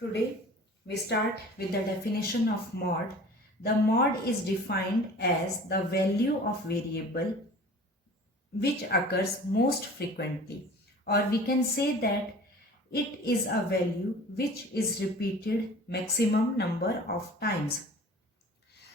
Today we start with the definition of mod. The mod is defined as the value of variable which occurs most frequently, or we can say that it is a value which is repeated maximum number of times.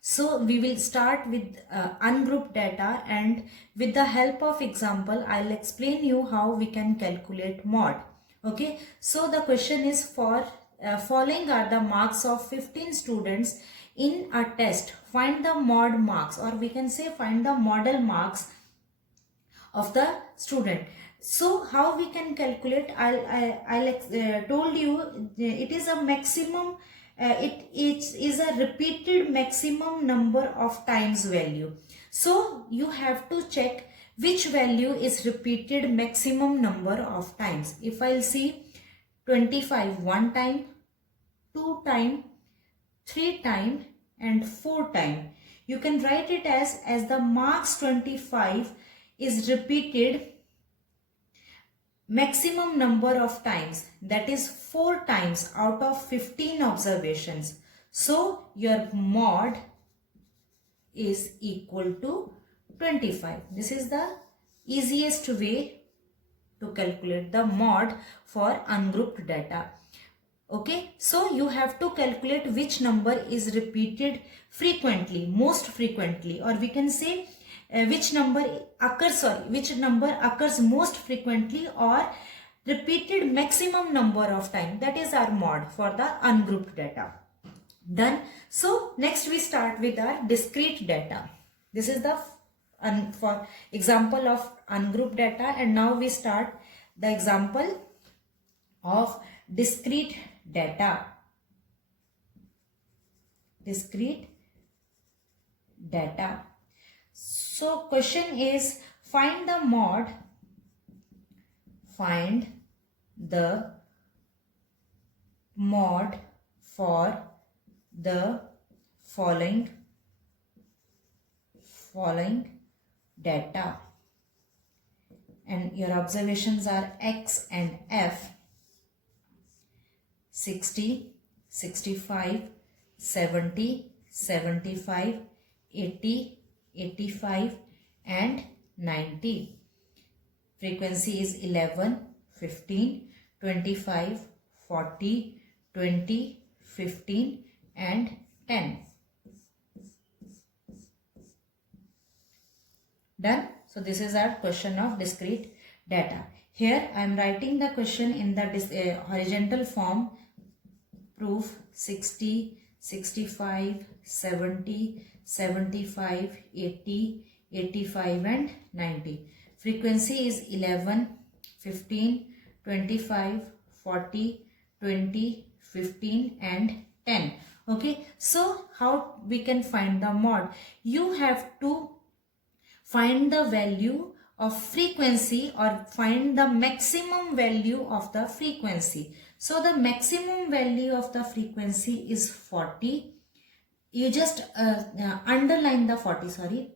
So we will start with ungrouped data, and with the help of example I'll explain you how we can calculate mod. Okay, so the question is for following are the marks of 15 students in a test. Find the mod marks, or we can say find the model marks of the student. So how we can calculate? I'll told you it is a maximum. It is a repeated maximum number of times value. So you have to check which value is repeated maximum number of times. If I'll see 25 one time, 2 time, 3 time and 4 time, you can write it as the marks 25 is repeated maximum number of times, that is 4 times out of 15 observations. So your mod is equal to 25. This is the easiest way to calculate the mod for ungrouped data. Okay, so you have to calculate which number is repeated frequently, most frequently, or we can say which number occurs most frequently or repeated maximum number of time. That is our mod for the ungrouped data. Done. So next we start with our discrete data. This is the for example of ungrouped data, and now we start the example of discrete data. Discrete data. So question is find the mod for the following data, and your observations are X and F, 60, 65, 70, 75, 80, 85 and 90. Frequency is 11, 15, 25, 40, 20, 15 and 10. Done. So this is our question of discrete data. Here I am writing the question in the horizontal form. Proof 60, 65, 70, 75, 80, 85 and 90. Frequency is 11, 15, 25, 40, 20, 15 and 10. Okay, so how we can find the mod? You have to find the value of frequency, or find the maximum value of the frequency. So the maximum value of the frequency is 40. You just underline the 40, sorry,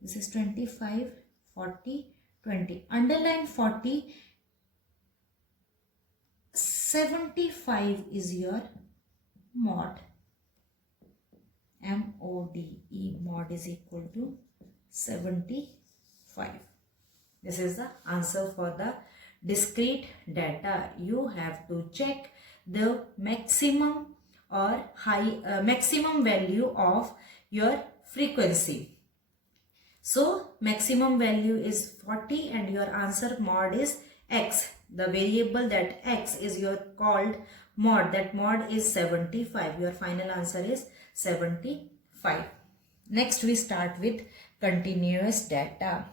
this is 25, 40, 20, underline 40. 75 is your mod, M-O-D-E, mod is equal to 75. This is the answer for the discrete data. You have to check the maximum or maximum value of your frequency. So maximum value is 40 and your answer mod is X. The variable that X is your called mod. That mod is 75. Your final answer is 75. Next we start with continuous data.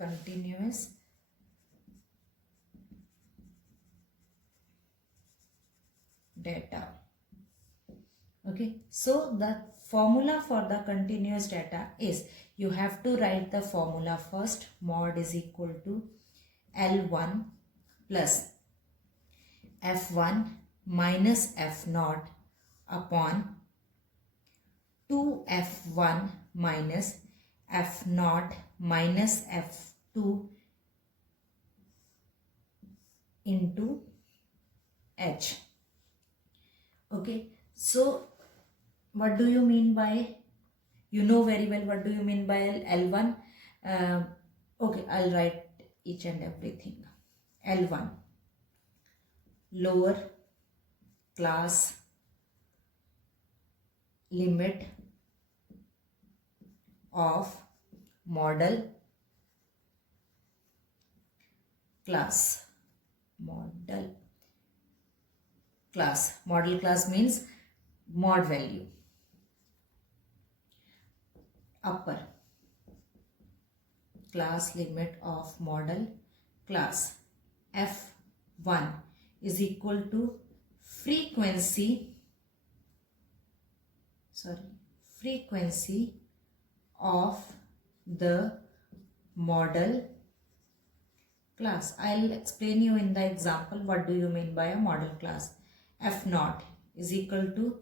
Continuous data. Okay, so the formula for the continuous data is, you have to write the formula first. Mod is equal to L1 plus F1 minus F0 upon 2F1 minus F0 minus F2 into H. Okay, so what do you mean by, you know very well what do you mean by L1. Okay, I'll write each and everything. L1, lower class limit of model class. Model class means mod value. Upper class limit of model class F1 is equal to frequency of the model class. I'll explain you in the example what do you mean by a model class. F0 is equal to,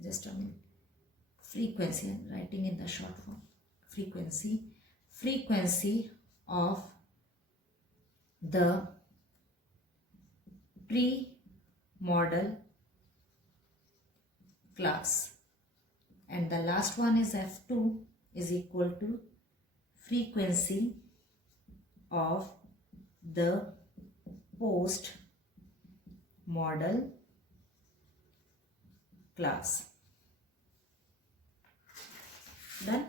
just a minute, frequency, I'm writing in the short form, frequency of the pre-model class, and the last one is F2 is equal to frequency of the post model class. Done?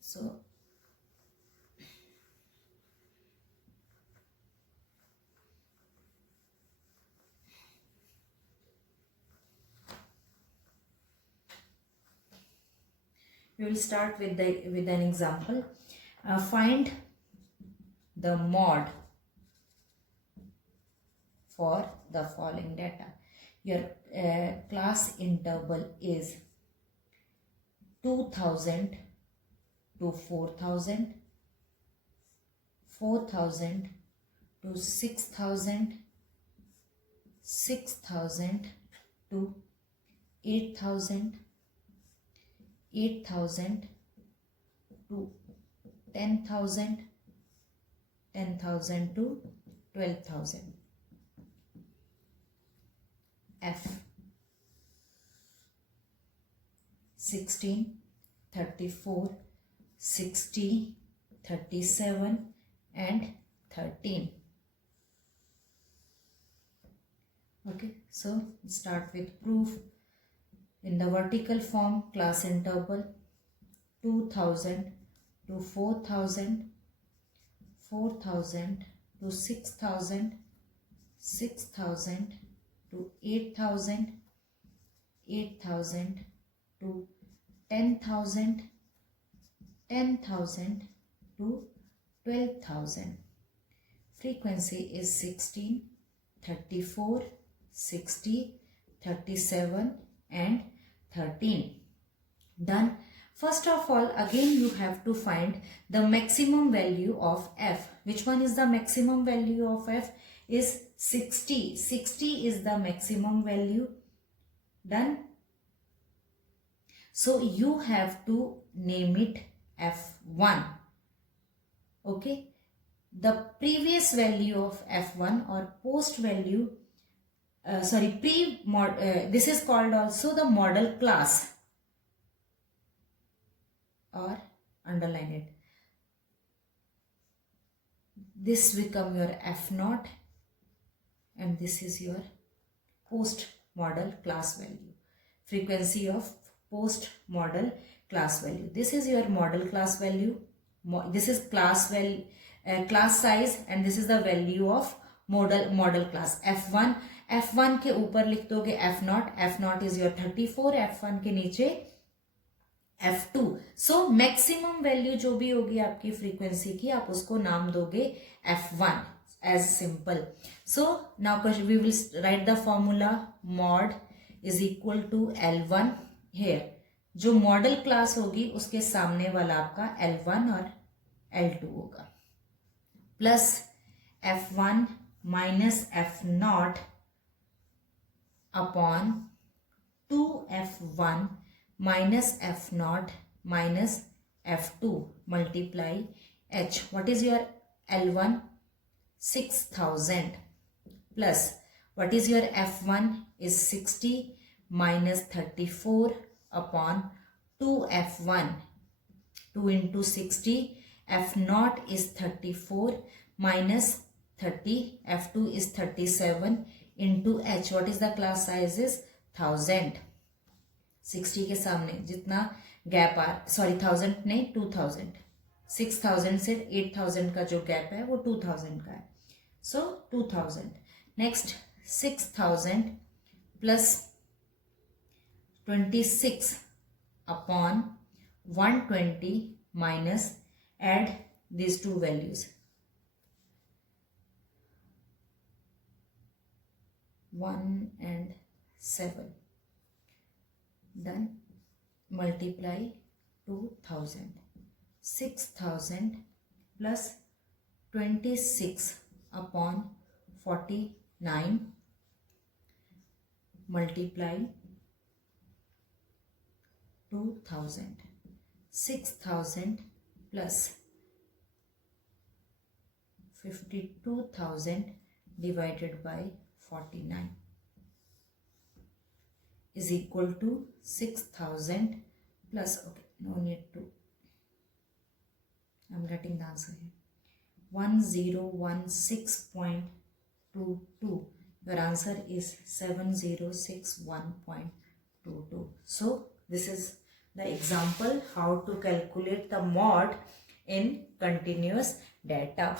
So we will start with an example. Find the mod for the following data. Your class interval is 2000 to 4000, 4000 to 6000, 6000 to 8000, 8000 to 10,000, 10,000 to 12,000. F 16, 34, 60, 37 and 13. Okay, so start with proof. In the vertical form, class interval 2000 to 4000, 4000 to 6000, 6000 to 8000, 8000 to 10,000, 10,000 to 12,000. Frequency is 16, 34, 60, 37 and 13. Done. First of all, again you have to find the maximum value of F. Which one is the maximum value of F? Is 60. 60 is the maximum value. Done. So you have to name it F1. Okay. The previous value of F1 or post value, this is called also the model class, or underline it. This become your F0 and this is your post model class value. Frequency of post model class value. This is your model class value. This is class size and this is the value of model class F1. F1 के ऊपर लिख दोगे F0. F0 is your 34. F1 के नीचे F2. So maximum value जो भी होगी आपकी frequency की, आप उसको नाम दोगे F1 as simple. So now we will write the formula. Mod is equal to L1. Here जो model class होगी उसके सामने वाला आपका L1 और L2 होगा, plus F1 minus F0 upon 2F1 minus F0 minus F2 multiply H. What is your L1? 6000 plus what is your F1 is 60 minus 34 upon 2 F1. 2 into 60, F0 is 34 minus 30, F2 is 37 into H. What is the class size is 1000. 60 के सामने जितना gap 1000 नहीं 2000, 6000 से 8000 का जो gap है वो 2000 का है. So 2000. Next 6000 plus 26 upon 120 minus, add these two values, 1 and 7. Done. Multiply 2000. 6000 plus 26 upon 49 multiply 2000. 6000 plus 52,000 divided by 49 is equal to 6,000 plus, okay, no need to, I'm getting the answer here, 1016.22. Your answer is 7061.22. So this is the example how to calculate the mod in continuous data.